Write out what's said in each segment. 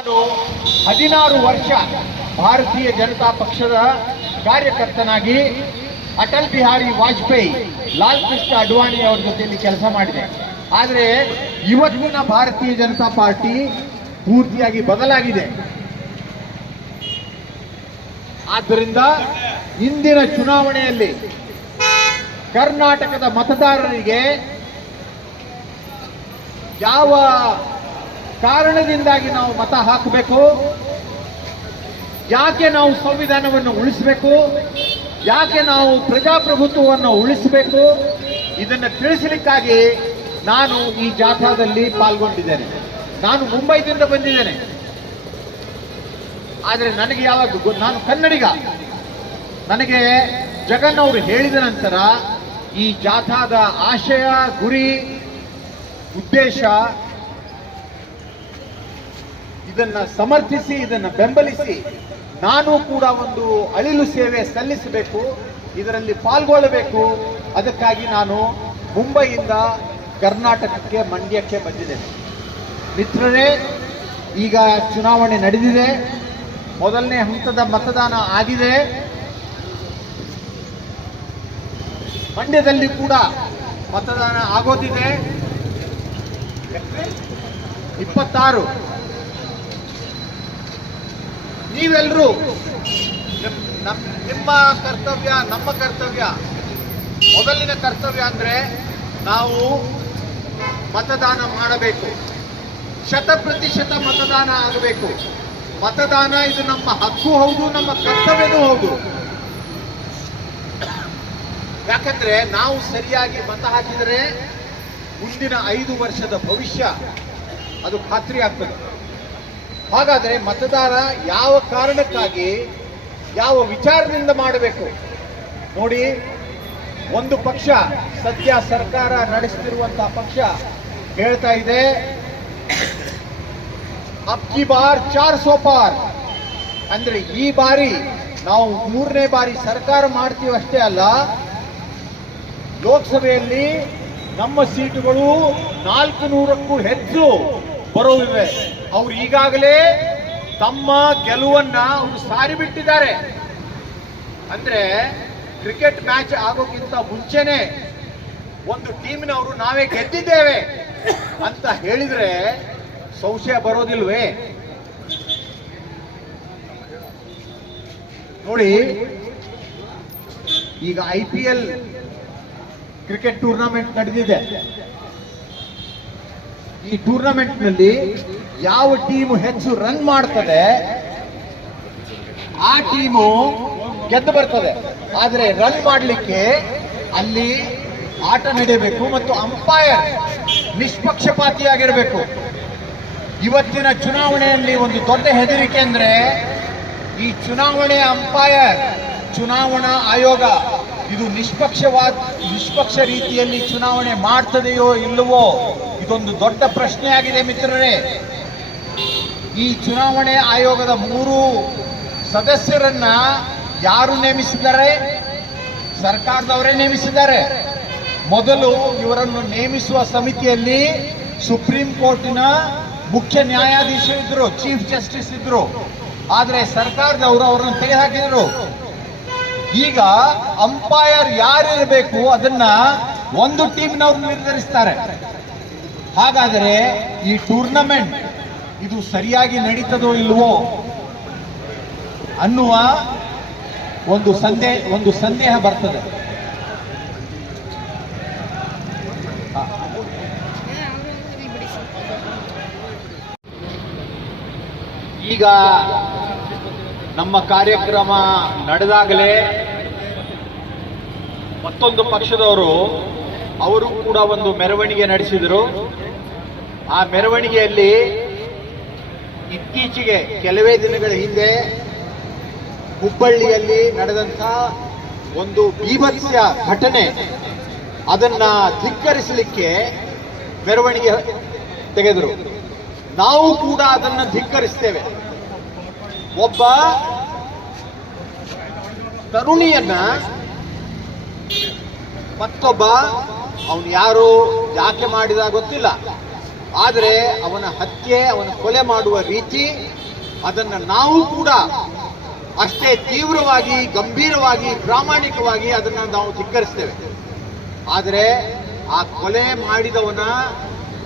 ನಾನು 16 ವರ್ಷ ಭಾರತೀಯ ಜನತಾ ಪಕ್ಷದ ಕಾರ್ಯಕರ್ತನಾಗಿ ಅಟಲ್ ಬಿಹಾರಿ ವಾಜಪೇಯಿ, ಲಾಲ್ ಕೃಷ್ಣ ಅಡ್ವಾಣಿ ಅವರ ಜೊತೆಯಲ್ಲಿ ಕೆಲಸ ಮಾಡಿದೆ. ಆದರೆ ಇವತ್ತಿನ ಭಾರತೀಯ ಜನತಾ ಪಾರ್ಟಿ ಪೂರ್ತಿಯಾಗಿ ಬದಲಾಗಿದೆ. ಆದ್ದರಿಂದ ಇಂದಿನ ಚುನಾವಣೆಯಲ್ಲಿ ಕರ್ನಾಟಕದ ಮತದಾರರಿಗೆ ಯಾವ ಕಾರಣದಿಂದಾಗಿ ನಾವು ಮತ ಹಾಕಬೇಕು, ಯಾಕೆ ನಾವು ಸಂವಿಧಾನವನ್ನು ಉಳಿಸಬೇಕು, ಯಾಕೆ ನಾವು ಪ್ರಜಾಪ್ರಭುತ್ವವನ್ನು ಉಳಿಸಬೇಕು, ಇದನ್ನು ತಿಳಿಸಲಿಕ್ಕಾಗಿ ನಾನು ಈ ಜಾಥಾದಲ್ಲಿ ಪಾಲ್ಗೊಂಡಿದ್ದೇನೆ. ನಾನು ಮುಂಬೈದಿಂದ ಬಂದಿದ್ದೇನೆ. ಆದರೆ ನನಗೆ ಯಾವಾಗ ನಾನು ಕನ್ನಡಿಗ, ನನಗೆ ಜಗನ್ ಅವರು ಹೇಳಿದ ನಂತರ ಈ ಜಾಥಾದ ಆಶಯ, ಗುರಿ, ಉದ್ದೇಶ ಇದನ್ನ ಸಮರ್ಥಿಸಿ, ಇದನ್ನ ಬೆಂಬಲಿಸಿ ನಾನು ಕೂಡ ಒಂದು ಅಳಿಲು ಸೇವೆ ಸಲ್ಲಿಸಬೇಕು, ಇದರಲ್ಲಿ ಪಾಲ್ಗೊಳ್ಳಬೇಕು. ಅದಕ್ಕಾಗಿ ನಾನು ಮುಂಬೈಯಿಂದ ಕರ್ನಾಟಕಕ್ಕೆ, ಮಂಡ್ಯಕ್ಕೆ ಬಂದಿದ್ದೇನೆ. ಮಿತ್ರರೇ, ಈಗ ಚುನಾವಣೆ ನಡೆದಿದೆ. ಮೊದಲನೇ ಹಂತದ ಮತದಾನ ಆಗಿದೆ. ಮಂಡ್ಯದಲ್ಲಿ ಕೂಡ ಮತದಾನ ಆಗೋದಿದೆ. 26 ನೀವೆಲ್ಲರೂ ನಿಮ್ಮ ಕರ್ತವ್ಯ, ನಮ್ಮ ಕರ್ತವ್ಯ, ಮೊದಲಿನ ಕರ್ತವ್ಯ ಅಂದ್ರೆ ನಾವು ಮತದಾನ ಮಾಡಬೇಕು. 100% ಮತದಾನ ಆಗಬೇಕು. ಮತದಾನ ಇದು ನಮ್ಮ ಹಕ್ಕು ಹೌದು, ನಮ್ಮ ಕರ್ತವ್ಯನೂ ಹೌದು. ಯಾಕಂದ್ರೆ ನಾವು ಸರಿಯಾಗಿ ಮತ ಹಾಕಿದರೆ ಮುಂದಿನ 5 ವರ್ಷದ ಭವಿಷ್ಯ ಅದು ಖಾತ್ರಿ ಆಗ್ತದೆ. ಹಾಗಾದರೆ ಮತದಾರ ಯಾವ ಕಾರಣಕ್ಕಾಗಿ, ಯಾವ ವಿಚಾರದಿಂದ ಮಾಡಬೇಕು ನೋಡಿ. ಒಂದು ಪಕ್ಷ, ಸದ್ಯ ಸರ್ಕಾರ ನಡೆಸುತ್ತಿರುವಂತಹ ಪಕ್ಷ ಹೇಳ್ತಾ ಇದೆ, ಅಬ್ ಕಿ ಬಾರ್ 400 ಪಾರ್, ಅಂದ್ರೆ ಈ ಬಾರಿ ನಾವು 3ನೇ ಬಾರಿ ಸರ್ಕಾರ ಮಾಡ್ತೀವಿ ಅಷ್ಟೇ ಅಲ್ಲ, ಲೋಕಸಭೆಯಲ್ಲಿ ನಮ್ಮ ಸೀಟುಗಳು 400ಕ್ಕೂ ಹೆಚ್ಚು ಬರೋವಿವೆ. ಅವರು ಈಗಾಗಲೇ ತಮ್ಮ ಗೆಲುವನ್ನ ಅವರು ಸಾರಿಬಿಟ್ಟಿದ್ದಾರೆ. ಅಂದ್ರೆ ಕ್ರಿಕೆಟ್ ಮ್ಯಾಚ್ ಆಗೋಕ್ಕಿಂತ ಮುಂಚೆನೆ ಒಂದು ಟೀಮಿನವರು ನಾವೇ ಗೆದ್ದಿದ್ದೇವೆ ಅಂತ ಹೇಳಿದ್ರೆ ಸಂಶಯ ಬರೋದಿಲ್ವೇ? ನೋಡಿ, ಈಗ IPL ಕ್ರಿಕೆಟ್ ಟೂರ್ನಮೆಂಟ್ ನಡೆದಿದೆ. ಈ ಟೂರ್ನಮೆಂಟ್ ನಲ್ಲಿ ಯಾವ ಟೀಮು ಹೆಚ್ಚು ರನ್ ಮಾಡ್ತದೆ ಆ ಟೀಮು ಗೆದ್ದು ಬರ್ತದೆ. ಆದರೆ ರನ್ ಮಾಡಲಿಕ್ಕೆ ಅಲ್ಲಿ ಆಟ ನಡೆಯಬೇಕು ಮತ್ತು ಅಂಪೈರ್ ನಿಷ್ಪಕ್ಷಪಾತಿಯಾಗಿರಬೇಕು. ಇವತ್ತಿನ ಚುನಾವಣೆಯಲ್ಲಿ ಒಂದು ದೊಡ್ಡ ಹೆದರಿಕೆ ಅಂದ್ರೆ ಈ ಚುನಾವಣೆ ಅಂಪೈರ್, ಚುನಾವಣಾ ಆಯೋಗ ಇದು ನಿಷ್ಪಕ್ಷ ರೀತಿಯಲ್ಲಿ ಚುನಾವಣೆ ಮಾಡ್ತದೆಯೋ ಇಲ್ಲವೋ, ಇದೊಂದು ದೊಡ್ಡ ಪ್ರಶ್ನೆಯಾಗಿದೆ ಮಿತ್ರರೇ. ಈ ಚುನಾವಣೆ ಆಯೋಗದ 3 ಸದಸ್ಯರನ್ನ ಯಾರು ನೇಮಿಸಿದ್ದಾರೆ? ಸರ್ಕಾರದವರೇ ನೇಮಿಸಿದ್ದಾರೆ. ಮೊದಲು ಇವರನ್ನು ನೇಮಿಸುವ ಸಮಿತಿಯಲ್ಲಿ ಸುಪ್ರೀಂ ಕೋರ್ಟಿನ ಮುಖ್ಯ ನ್ಯಾಯಾಧೀಶ ಇದ್ರು, ಚೀಫ್ ಜಸ್ಟಿಸ್ ಇದ್ರು. ಆದರೆ ಸರ್ಕಾರದವರು ಅವರನ್ನು ತೆಗೆದುಹಾಕಿದ್ರು. ಈಗ ಅಂಪೈರ್ ಯಾರಿರಬೇಕು ಅದನ್ನ ಒಂದು ಟೀಮ್ನವರು ನಿರ್ಧರಿಸ್ತಾರೆ. ಹಾಗಾದರೆ ಈ ಟೂರ್ನಮೆಂಟ್ ಇದು ಸರಿಯಾಗಿ ನಡೀತದೋ ಇಲ್ವೋ ಅನ್ನುವ ಒಂದು ಸಂದೇಹ ಬರ್ತದೆ. ಈಗ ನಮ್ಮ ಕಾರ್ಯಕ್ರಮ ನಡೆದಾಗಲೇ ಮತ್ತೊಂದು ಪಕ್ಷದವರು ಅವರು ಕೂಡ ಒಂದು ಮೆರವಣಿಗೆ ನಡೆಸಿದರು. ಆ ಮೆರವಣಿಗೆಯಲ್ಲಿ ಇತ್ತೀಚೆಗೆ ಕೆಲವೇ ದಿನಗಳ ಹಿಂದೆ ಹುಬ್ಬಳ್ಳಿಯಲ್ಲಿ ನಡೆದಂಥ ಒಂದು ಬೀಭತ್ಸ ಘಟನೆ, ಅದನ್ನ ಧಿಕ್ಕರಿಸಲಿಕ್ಕೆ ಮೆರವಣಿಗೆ ತೆಗೆದರು. ನಾವು ಕೂಡ ಅದನ್ನು ಧಿಕ್ಕರಿಸ್ತೇವೆ. ಒಬ್ಬ ತರುಣಿಯನ್ನ ಮತ್ತೊಬ್ಬ, ಅವನು ಯಾರು, ಯಾಕೆ ಮಾಡಿದ ಗೊತ್ತಿಲ್ಲ, ಆದರೆ ಅವನ ಹತ್ಯೆ, ಅವನ ಕೊಲೆ ಮಾಡುವ ರೀತಿ, ಅದನ್ನು ನಾವು ಕೂಡ ಅಷ್ಟೇ ತೀವ್ರವಾಗಿ, ಗಂಭೀರವಾಗಿ, ಪ್ರಾಮಾಣಿಕವಾಗಿ ಅದನ್ನು ನಾವು ಧಿಕ್ಕರಿಸ್ತೇವೆ. ಆದರೆ ಆ ಕೊಲೆ ಮಾಡಿದವನ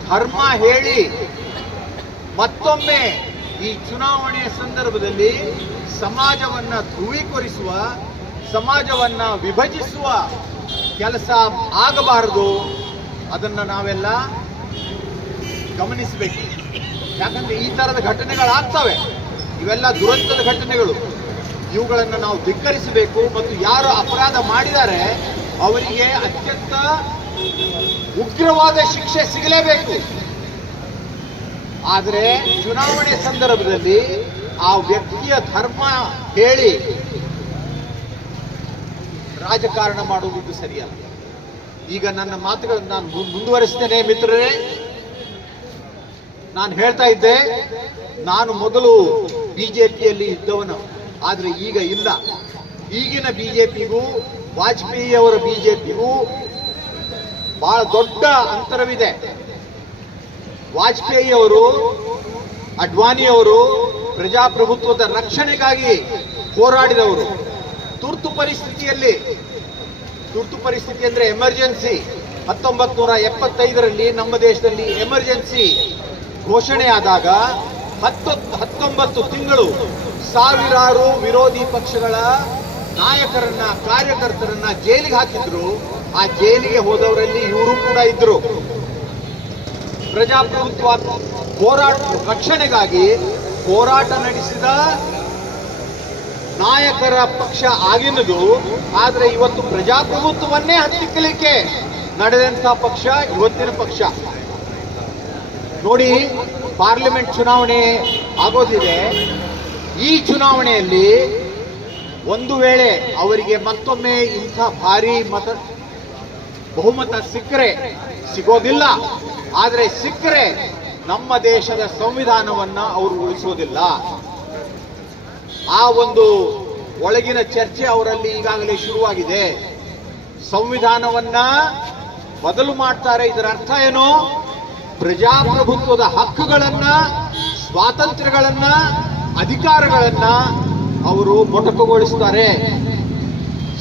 ಧರ್ಮ ಹೇಳಿ ಮತ್ತೊಮ್ಮೆ ಈ ಚುನಾವಣೆಯ ಸಂದರ್ಭದಲ್ಲಿ ಸಮಾಜವನ್ನ ಧ್ರುವೀಕರಿಸುವ, ಸಮಾಜವನ್ನ ವಿಭಜಿಸುವ ಕೆಲಸ ಆಗಬಾರದು. ಅದನ್ನು ನಾವೆಲ್ಲ ಗಮನಿಸಬೇಕು. ಯಾಕಂದ್ರೆ ಈ ತರದ ಘಟನೆಗಳಾಗ್ತವೆ, ಇವೆಲ್ಲ ದುರಂತದ ಘಟನೆಗಳು. ಇವುಗಳನ್ನು ನಾವು ಧಿಕ್ಕರಿಸಬೇಕು ಮತ್ತು ಯಾರು ಅಪರಾಧ ಮಾಡಿದ್ದಾರೆ ಅವರಿಗೆ ಅತ್ಯಂತ ಉಗ್ರವಾದ ಶಿಕ್ಷೆ ಸಿಗಲೇಬೇಕು. ಆದರೆ ಚುನಾವಣೆ ಸಂದರ್ಭದಲ್ಲಿ ಆ ವ್ಯಕ್ತಿಯ ಧರ್ಮ ಹೇಳಿ ರಾಜಕಾರಣ ಮಾಡುವುದು ಸರಿಯಲ್ಲ. ಈಗ ನನ್ನ ಮಾತುಗಳನ್ನು ನಾನು ಮುಂದುವರಿಸ್ತೇನೆ ಮಿತ್ರರೇ. ನಾನು ಹೇಳ್ತಾ ಇದ್ದೆ, ನಾನು ಮೊದಲು ಬಿಜೆಪಿಯಲ್ಲಿ ಇದ್ದವನು, ಆದರೆ ಈಗ ಇಲ್ಲ. ಈಗಿನ ಬಿಜೆಪಿಗೂ ವಾಜಪೇಯಿ ಅವರ ಬಿಜೆಪಿಗೂ ಬಹಳ ದೊಡ್ಡ ಅಂತರವಿದೆ. ವಾಜಪೇಯಿ ಅವರು, ಅಡ್ವಾಣಿ ಅವರು ಪ್ರಜಾಪ್ರಭುತ್ವದ ರಕ್ಷಣೆಗಾಗಿ ಹೋರಾಡಿದವರು. ತುರ್ತು ಪರಿಸ್ಥಿತಿ ಅಂದ್ರೆ ಎಮರ್ಜೆನ್ಸಿ. 1975ರಲ್ಲಿ ನಮ್ಮ ದೇಶದಲ್ಲಿ ಎಮರ್ಜೆನ್ಸಿ ಘೋಷಣೆಯಾದಾಗ 19 ತಿಂಗಳು ಸಾವಿರಾರು ವಿರೋಧಿ ಪಕ್ಷಗಳ ನಾಯಕರನ್ನ, ಕಾರ್ಯಕರ್ತರನ್ನ ಜೈಲಿಗೆ ಹಾಕಿದ್ರು. ಆ ಜೈಲಿಗೆ ಹೋದವರಲ್ಲಿ ಇವರು ಕೂಡ ಇದ್ರು. ಪ್ರಜಾಪ್ರಭುತ್ವ ಹೋರಾಟ ರಕ್ಷಣೆಗಾಗಿ ಹೋರಾಟ ನಡೆಸಿದ ನಾಯಕರ ಪಕ್ಷ ಆಗಿನದು. ಆದರೆ ಇವತ್ತು ಪ್ರಜಾಪ್ರಭುತ್ವವನ್ನೇ ಹತ್ತಿಕ್ಕಲಿಕ್ಕೆ ನಡೆದಂತಹ ಪಕ್ಷ ಇವತ್ತಿನ ಪಕ್ಷ. ನೋಡಿ, ಪಾರ್ಲಿಮೆಂಟ್ ಚುನಾವಣೆ ಆಗೋದಿದೆ. ಈ ಚುನಾವಣೆಯಲ್ಲಿ ಒಂದು ವೇಳೆ ಅವರಿಗೆ ಮತ್ತೊಮ್ಮೆ ಇಂಥ ಭಾರಿ ಬಹುಮತ ಸಿಕ್ಕರೆ, ಸಿಗೋದಿಲ್ಲ, ಆದರೆ ಸಿಕ್ಕರೆ ನಮ್ಮ ದೇಶದ ಸಂವಿಧಾನವನ್ನ ಅವರು ಉಳಿಸುವುದಿಲ್ಲ. ಆ ಒಂದು ಒಳಗಿನ ಚರ್ಚೆ ಅವರಲ್ಲಿ ಈಗಾಗಲೇ ಶುರುವಾಗಿದೆ. ಸಂವಿಧಾನವನ್ನ ಬದಲು ಮಾಡ್ತಾರೆ. ಇದರ ಅರ್ಥ ಏನು? ಪ್ರಜಾಪ್ರಭುತ್ವದ ಹಕ್ಕುಗಳನ್ನ, ಸ್ವಾತಂತ್ರ್ಯಗಳನ್ನ, ಅಧಿಕಾರಗಳನ್ನ ಅವರು ಮೊಟಕುಗೊಳಿಸ್ತಾರೆ.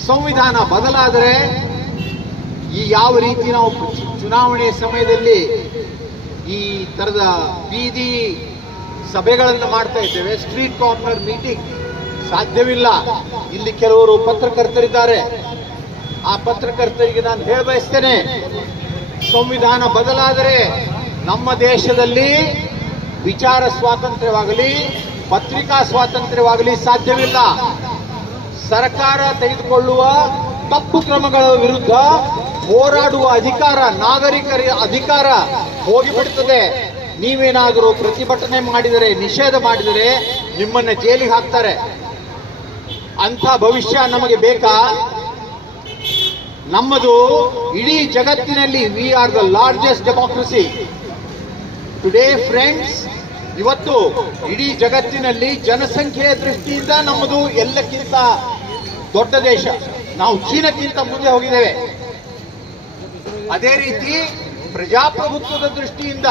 ಸಂವಿಧಾನ ಬದಲಾದರೆ ಈ ಯಾವ ರೀತಿ ನಾವು ಚುನಾವಣೆಯ ಸಮಯದಲ್ಲಿ ಈ ತರದ ಬೀದಿ ಸಭೆಗಳನ್ನು ಮಾಡ್ತಾ ಇದ್ದೇವೆ, ಸ್ಟ್ರೀಟ್ ಕಾರ್ನರ್ ಮೀಟಿಂಗ್, ಸಾಧ್ಯವಿಲ್ಲ. ಇಲ್ಲಿ ಕೆಲವರು ಪತ್ರಕರ್ತರಿದ್ದಾರೆ. ಆ ಪತ್ರಕರ್ತರಿಗೆ ನಾನು ಹೇಳ ಬಯಸ್ತೇನೆ, ಸಂವಿಧಾನ ಬದಲಾದರೆ ನಮ್ಮ ದೇಶದಲ್ಲಿ ವಿಚಾರ ಸ್ವಾತಂತ್ರ್ಯವಾಗಲಿ, ಪತ್ರಿಕಾ ಸ್ವಾತಂತ್ರ್ಯವಾಗಲಿ ಸಾಧ್ಯವಿಲ್ಲ. ಸರ್ಕಾರ ತೆಗೆದುಕೊಳ್ಳುವ ತಪ್ಪು ಕ್ರಮಗಳ ವಿರುದ್ಧ ಹೋರಾಡುವ ಅಧಿಕಾರ, ನಾಗರಿಕರ ಅಧಿಕಾರ ಹೋಗಿಬಿಡುತ್ತದೆ. ನೀವೇನಾದರೂ ಪ್ರತಿಭಟನೆ ಮಾಡಿದರೆ, ನಿಷೇಧ ಮಾಡಿದರೆ ನಿಮ್ಮನ್ನ ಜೈಲಿಗೆ ಹಾಕ್ತಾರೆ. ಅಂಥ ಭವಿಷ್ಯ ನಮಗೆ ಬೇಕಾ? ನಮ್ಮದು ಇಡೀ ಜಗತ್ತಿನಲ್ಲಿ we are the largest democracy today friends. ಇವತ್ತು ಇಡೀ ಜಗತ್ತಿನಲ್ಲಿ ಜನಸಂಖ್ಯೆಯ ದೃಷ್ಟಿಯಿಂದ ನಮ್ಮದು ಎಲ್ಲಕ್ಕಿಂತ ದೊಡ್ಡ ದೇಶ. ನಾವು ಚೀನಾಕ್ಕಿಂತ ಮುಂದೆ ಹೋಗಿದ್ದೇವೆ. ಅದೇ ರೀತಿ ಪ್ರಜಾಪ್ರಭುತ್ವದ ದೃಷ್ಟಿಯಿಂದ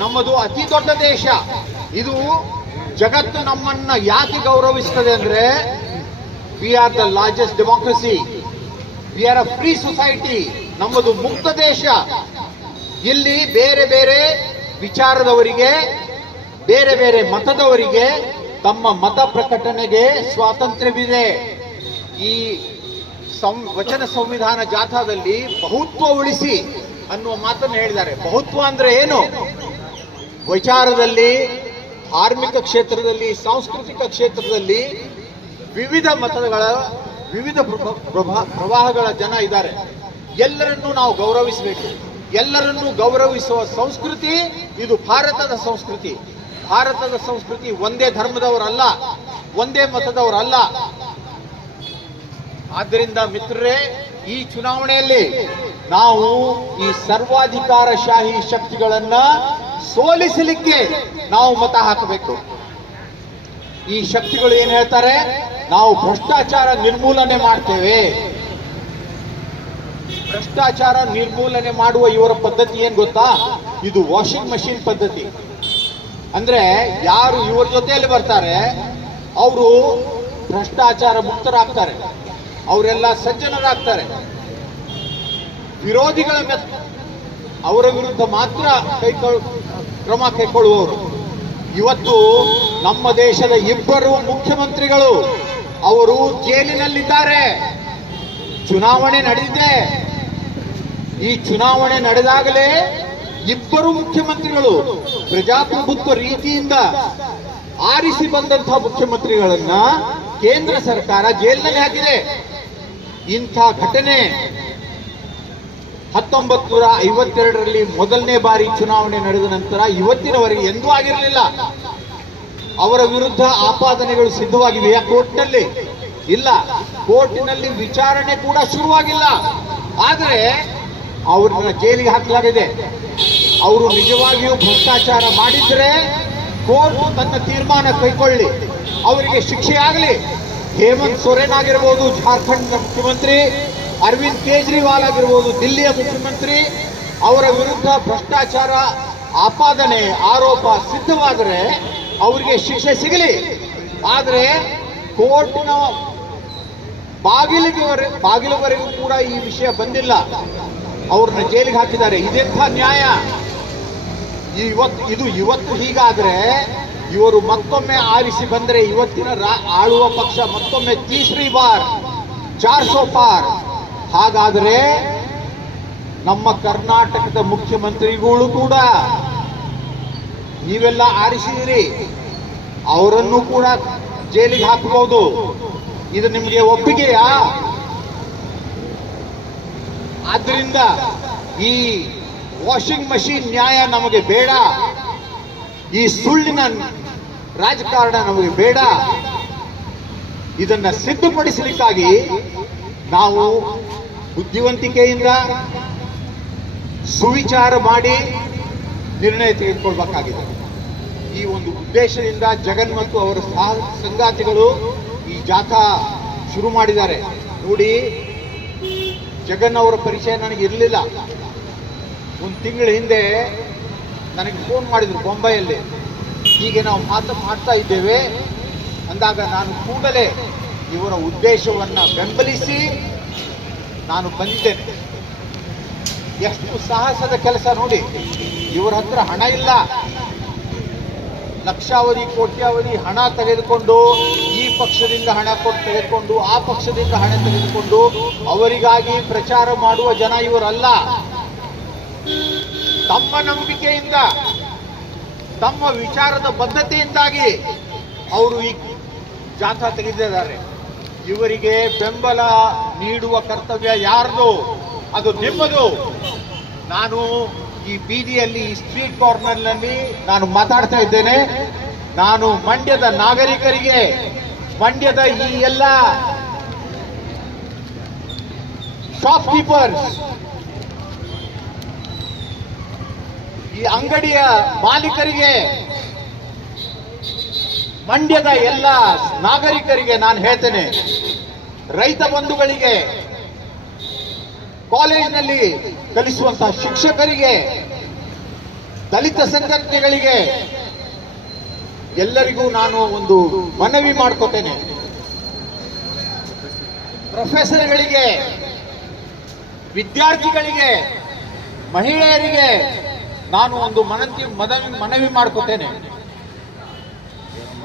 ನಮ್ಮದು ಅತಿ ದೊಡ್ಡ ದೇಶ. ಇದು ಜಗತ್ತು ನಮ್ಮನ್ನ ಯಾಕೆ ಗೌರವಿಸ್ತದೆ ಅಂದ್ರೆ, we are the largest democracy, we are a free society. ನಮ್ಮದು ಮುಕ್ತ ದೇಶ. ಇಲ್ಲಿ ಬೇರೆ ಬೇರೆ ವಿಚಾರದವರಿಗೆ, ಬೇರೆ ಬೇರೆ ಮತದವರಿಗೆ ತಮ್ಮ ಮತ ಪ್ರಕಟಣೆಗೆ ಸ್ವಾತಂತ್ರ್ಯವಿದೆ. ಈ ವಚನ ಸಂವಿಧಾನ ಜಾಥಾದಲ್ಲಿ ಬಹುತ್ವ ಉಳಿಸಿ ಅನ್ನುವ ಮಾತನ್ನು ಹೇಳಿದ್ದಾರೆ. ಬಹುತ್ವ ಅಂದ್ರೆ ಏನು? ವಿಚಾರದಲ್ಲಿ, ಧಾರ್ಮಿಕ ಕ್ಷೇತ್ರದಲ್ಲಿ, ಸಾಂಸ್ಕೃತಿಕ ಕ್ಷೇತ್ರದಲ್ಲಿ ವಿವಿಧ ಮತಗಳ, ವಿವಿಧ ಪ್ರವಾಹಗಳ ಜನ ಇದ್ದಾರೆ. ಎಲ್ಲರನ್ನೂ ನಾವು ಗೌರವಿಸಬೇಕು. ಎಲ್ಲರನ್ನೂ ಗೌರವಿಸುವ ಸಂಸ್ಕೃತಿ ಇದು ಭಾರತದ ಸಂಸ್ಕೃತಿ. ಭಾರತದ ಸಂಸ್ಕೃತಿ ಒಂದೇ ಧರ್ಮದವರಲ್ಲ, ಒಂದೇ ಮತದವರಲ್ಲ. ಆದ್ದರಿಂದ ಮಿತ್ರರೇ, ಈ ಚುನಾವಣೆಯಲ್ಲಿ ನಾವು ಈ ಸರ್ವಾಧಿಕಾರಶಾಹಿ ಶಕ್ತಿಗಳನ್ನ ಸೋಲಿಸಲಿಕ್ಕೆ ನಾವು ಮತ ಹಾಕಬೇಕು. ಈ ಶಕ್ತಿಗಳು ಏನ್ ಹೇಳ್ತಾರೆ? ನಾವು ಭ್ರಷ್ಟಾಚಾರ ನಿರ್ಮೂಲನೆ ಮಾಡ್ತೇವೆ, ಭ್ರಷ್ಟಾಚಾರ ನಿರ್ಮೂಲನೆ ಮಾಡುವ ಇವರ ಪದ್ಧತಿ ಏನ್ ಗೊತ್ತಾ? ಇದು ವಾಷಿಂಗ್ ಮಷಿನ್ ಪದ್ಧತಿ. ಅಂದ್ರೆ ಯಾರು ಇವರ ಜೊತೆಯಲ್ಲಿ ಬರ್ತಾರೆ ಅವರು ಭ್ರಷ್ಟಾಚಾರ ಮುಕ್ತರಾಗ್ತಾರೆ, ಅವರೆಲ್ಲ ಸಜ್ಜನರಾಗ್ತಾರೆ. ವಿರೋಧಿಗಳ ಅವರ ವಿರುದ್ಧ ಮಾತ್ರ ಕ್ರಮ ಕೈಗೊಳ್ಳುವವರು. ಇವತ್ತು ನಮ್ಮ ದೇಶದ ಇಬ್ಬರು ಮುಖ್ಯಮಂತ್ರಿಗಳು ಅವರು ಜೈಲಿನಲ್ಲಿದ್ದಾರೆ. ಚುನಾವಣೆ ನಡೆದಿದೆ. ಈ ಚುನಾವಣೆ ನಡೆದಾಗಲೇ ಇಬ್ಬರು ಮುಖ್ಯಮಂತ್ರಿಗಳು ಪ್ರಜಾಪ್ರಭುತ್ವ ರೀತಿಯಿಂದ ಆರಿಸಿ ಬಂದಂತಹ ಮುಖ್ಯಮಂತ್ರಿಗಳನ್ನ ಕೇಂದ್ರ ಸರ್ಕಾರ ಜೈಲಿನಲ್ಲಿ ಹಾಕಿದೆ. ಇಂಥ ಘಟನೆ 1952ರಲ್ಲಿ ಮೊದಲನೇ ಬಾರಿ ಚುನಾವಣೆ ನಡೆದ ನಂತರ ಇವತ್ತಿನವರೆಗೆ ಎಂದೂ ಆಗಿರಲಿಲ್ಲ. ಅವರ ವಿರುದ್ಧ ಆಪಾದನೆಗಳು ಸಿದ್ಧವಾಗಿವೆಯಾ ಕೋರ್ಟ್ನಲ್ಲಿ? ಇಲ್ಲ. ಕೋರ್ಟಿನಲ್ಲಿ ವಿಚಾರಣೆ ಕೂಡ ಶುರುವಾಗಿಲ್ಲ. ಆದರೆ ಅವರನ್ನ ಜೈಲಿಗೆ ಹಾಕಲಾಗಿದೆ. ಅವರು ನಿಜವಾಗಿಯೂ ಭ್ರಷ್ಟಾಚಾರ ಮಾಡಿದ್ರೆ ಕೋರ್ಟ್ ತನ್ನ ತೀರ್ಮಾನ ಕೈಗೊಳ್ಳಿ, ಅವರಿಗೆ ಶಿಕ್ಷೆ ಆಗಲಿ. ಹೇಮಂತ್ ಸೊರೇನ್ ಆಗಿರ್ಬೋದು ಜಾರ್ಖಂಡ್ ಮುಖ್ಯಮಂತ್ರಿ, ಅರವಿಂದ್ ಕೇಜ್ರಿವಾಲ್ ಆಗಿರ್ಬೋದು ದಿಲ್ಲಿಯ ಮುಖ್ಯಮಂತ್ರಿ, ಅವರ ವಿರುದ್ಧ ಭ್ರಷ್ಟಾಚಾರ ಆಪಾದನೆ ಆರೋಪ ಸಿದ್ಧವಾದರೆ ಅವರಿಗೆ ಶಿಕ್ಷೆ ಸಿಗಲಿ. ಆದರೆ ಕೋರ್ಟ್ನ ಬಾಗಿಲುವರೆಗೂ ಕೂಡ ಈ ವಿಷಯ ಬಂದಿಲ್ಲ. ಅವ್ರನ್ನ ಜೈಲಿಗೆ ಹಾಕಿದ್ದಾರೆ. ಇದೆಂಥ ನ್ಯಾಯ? ಇವತ್ತು ಹೀಗಾದ್ರೆ ಇವರು ಮತ್ತೊಮ್ಮೆ ಆರಿಸಿ ಬಂದರೆ ಇವತ್ತಿನ ಆಳುವ ಪಕ್ಷ ಮತ್ತೊಮ್ಮೆ ತೀಸರಿ ಬಾರ್ 400 ಪಾರ್. ಹಾಗಾದರೆ ನಮ್ಮ ಕರ್ನಾಟಕದ ಮುಖ್ಯಮಂತ್ರಿಗಳು ಕೂಡ ನೀವೆಲ್ಲ ಆರಿಸಿದಿರಿ, ಅವರನ್ನು ಕೂಡ ಜೈಲಿಗೆ ಹಾಕಬಹುದು. ಇದು ನಿಮಗೆ ಒಪ್ಪಿಗೆಯಾ? ಆದ್ರಿಂದ ಈ ವಾಷಿಂಗ್ ಮಷೀನ್ ನ್ಯಾಯ ನಮಗೆ ಬೇಡ. ಈ ಸುಳ್ಳಿನ ರಾಜಕಾರಣ ನಮಗೆ ಬೇಡ. ಇದನ್ನ ಸಿದ್ಧಪಡಿಸಲಿಕ್ಕಾಗಿ ನಾವು ಬುದ್ಧಿವಂತಿಕೆಯಿಂದ ಸುವಿಚಾರ ಮಾಡಿ ನಿರ್ಣಯ ತೆಗೆದುಕೊಳ್ಬೇಕಾಗಿದೆ. ಈ ಒಂದು ಉದ್ದೇಶದಿಂದ ಜಗನ್ ಮತ್ತು ಅವರ ಸಂಗಾತಿಗಳು ಈ ಜಾಥಾ ಶುರು ಮಾಡಿದ್ದಾರೆ. ನೋಡಿ, ಜಗನ್ ಅವರ ಪರಿಚಯ ನನಗೆ ಇರಲಿಲ್ಲ. ಒಂದು ತಿಂಗಳ ಹಿಂದೆ ನನಗೆ ಫೋನ್ ಮಾಡಿದ್ರು ಬೊಂಬೈಯಲ್ಲಿ. ಹೀಗೆ ನಾವು ಮಾಡ್ತಾ ಇದ್ದೇವೆ ಅಂದಾಗ ನಾನು ಕೂಡಲೇ ಇವರ ಉದ್ದೇಶವನ್ನು ಬೆಂಬಲಿಸಿ ನಾನು ಬಂದಿದ್ದೇನೆ. ಎಷ್ಟು ಸಾಹಸದ ಕೆಲಸ ನೋಡಿ. ಇವರ ಹತ್ರ ಹಣ ಇಲ್ಲ, ಲಕ್ಷಾವಧಿ ಕೋಟ್ಯಾವಧಿ ಹಣ ತೆಗೆದುಕೊಂಡು ಈ ಪಕ್ಷದಿಂದ ಹಣ ತೆಗೆದುಕೊಂಡು ಆ ಪಕ್ಷದಿಂದ ಹಣ ತೆಗೆದುಕೊಂಡು ಅವರಿಗಾಗಿ ಪ್ರಚಾರ ಮಾಡುವ ಜನ ಇವರಲ್ಲ. ತಮ್ಮ ನಂಬಿಕೆಯಿಂದ ತಮ್ಮ ವಿಚಾರದ ಬದ್ಧತೆಯಿಂದಾಗಿ ಅವರು ಈ ಜಾಥಾ ತೆಗೆದಿದ್ದಾರೆ. ಇವರಿಗೆ ಬೆಂಬಲ ನೀಡುವ ಕರ್ತವ್ಯ ಯಾರ್ದು? ಅದು ನಿಮ್ಮದು. ನಾನು ಈ ಬೀದಿಯಲ್ಲಿ ಈ ಸ್ಟ್ರೀಟ್ ಕಾರ್ನರ್ನಲ್ಲಿ ನಾನು ಮಾತಾಡ್ತಾ ಇದ್ದೇನೆ. ನಾನು ಮಂಡ್ಯದ ನಾಗರಿಕರಿಗೆ, ಮಂಡ್ಯದ ಈ ಎಲ್ಲ ಶಾಪ್ಕೀಪರ್ಸ್, ಈ ಅಂಗಡಿಯ ಮಾಲೀಕರಿಗೆ, ಮಂಡ್ಯದ ಎಲ್ಲ ನಾಗರಿಕರಿಗೆ ನಾನು ಹೇಳ್ತೇನೆ, ರೈತ ಬಂಧುಗಳಿಗೆ, ಕಾಲೇಜಿನಲ್ಲಿ ಕಲಿಸುವಂತಹ ಶಿಕ್ಷಕರಿಗೆ, ದಲಿತ ಸಂಘಟನೆಗಳಿಗೆ ಎಲ್ಲರಿಗೂ ನಾನು ಒಂದು ಮನವಿ ಮಾಡ್ಕೋತೇನೆ. ಪ್ರೊಫೆಸರ್ಗಳಿಗೆ, ವಿದ್ಯಾರ್ಥಿಗಳಿಗೆ, ಮಹಿಳೆಯರಿಗೆ ನಾನು ಒಂದು ಮನವಿ ಮಾಡ್ಕೋತೇನೆ.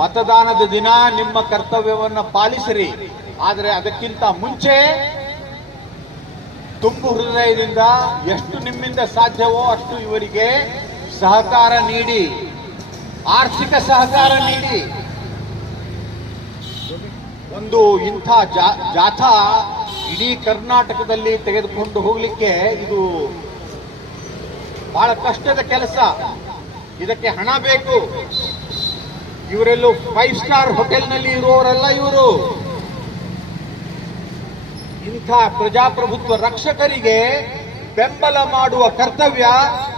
ಮತದಾನದ ದಿನ ನಿಮ್ಮ ಕರ್ತವ್ಯವನ್ನು ಪಾಲಿಸಿರಿ. ಆದರೆ ಅದಕ್ಕಿಂತ ಮುಂಚೆ ತುಂಬು ಹೃದಯದಿಂದ ಎಷ್ಟು ನಿಮ್ಮಿಂದ ಸಾಧ್ಯವೋ ಅಷ್ಟು ಇವರಿಗೆ ಸಹಕಾರ ನೀಡಿ, ಆರ್ಥಿಕ ಸಹಕಾರ ನೀಡಿ. ಒಂದು ಇಂಥ ಜಾಥಾ ಇಡೀ ಕರ್ನಾಟಕದಲ್ಲಿ ತೆಗೆದುಕೊಂಡು ಹೋಗ್ಲಿಕ್ಕೆ ಇದು ಬಹಳ ಕಷ್ಟದ ಕೆಲಸ. ಇದಕ್ಕೆ ಹಣ ಬೇಕು. ಇವರೆಲ್ಲೂ 5 ಸ್ಟಾರ್ ಹೋಟೆಲ್ನಲ್ಲಿ ಇರುವವರೆಲ್ಲ ಇವರು. ಇಂಥ ಪ್ರಜಾಪ್ರಭುತ್ವ ರಕ್ಷಕರಿಗೆ ಬೆಂಬಲ ಮಾಡುವ ಕರ್ತವ್ಯ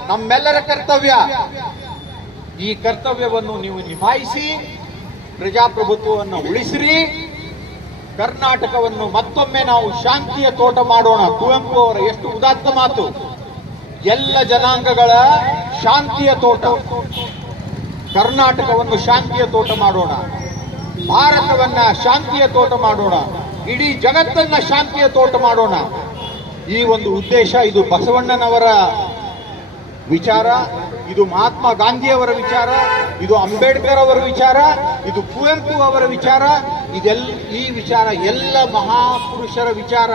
ನಮ್ಮೆಲ್ಲರ ಕರ್ತವ್ಯ. ಈ ಕರ್ತವ್ಯವನ್ನು ನೀವು ನಿಭಾಯಿಸಿ ಪ್ರಜಾಪ್ರಭುತ್ವವನ್ನು ಉಳಿಸಿರಿ. ಕರ್ನಾಟಕವನ್ನು ಮತ್ತೊಮ್ಮೆ ನಾವು ಶಾಂತಿಯ ತೋಟ ಮಾಡೋಣ. ಕುವೆಂಪು ಅವರ ಎಷ್ಟು ಉದಾತ್ತ ಮಾತು. ಎಲ್ಲ ಜನಾಂಗಗಳ ಶಾಂತಿಯ ತೋಟ, ಕರ್ನಾಟಕವನ್ನು ಶಾಂತಿಯ ತೋಟ ಮಾಡೋಣ, ಭಾರತವನ್ನ ಶಾಂತಿಯ ತೋಟ ಮಾಡೋಣ, ಇಡೀ ಜಗತ್ತನ್ನ ಶಾಂತಿಯ ತೋಟ ಮಾಡೋಣ. ಈ ಒಂದು ಉದ್ದೇಶ, ಇದು ಬಸವಣ್ಣನವರ ವಿಚಾರ, ಇದು ಮಹಾತ್ಮ ಗಾಂಧಿಯವರ ವಿಚಾರ, ಇದು ಅಂಬೇಡ್ಕರ್ ಅವರ ವಿಚಾರ, ಇದು ಕುವೆಂಪು ಅವರ ವಿಚಾರ, ಈ ವಿಚಾರ ಎಲ್ಲ ಮಹಾಪುರುಷರ ವಿಚಾರ.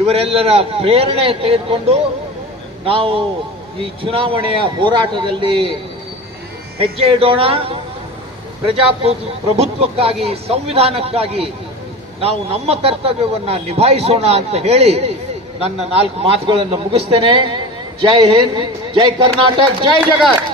ಇವರೆಲ್ಲರ ಪ್ರೇರಣೆ ತೆಗೆದುಕೊಂಡು ನಾವು ಈ ಚುನಾವಣೆಯ ಹೋರಾಟದಲ್ಲಿ ಹೆಜ್ಜೆ ಇಡೋಣ. ಪ್ರಜಾಪ್ರಭುತ್ವಕ್ಕಾಗಿ, ಸಂವಿಧಾನಕ್ಕಾಗಿ ನಾವು ನಮ್ಮ ಕರ್ತವ್ಯವನ್ನ ನಿಭಾಯಿಸೋಣ ಅಂತ ಹೇಳಿ ನನ್ನ 4 ಮಾತುಗಳನ್ನು ಮುಗಿಸ್ತೇನೆ. ಜೈ ಹಿಂದ್, ಜೈ ಕರ್ನಾಟಕ, ಜೈ ಜಗತ್.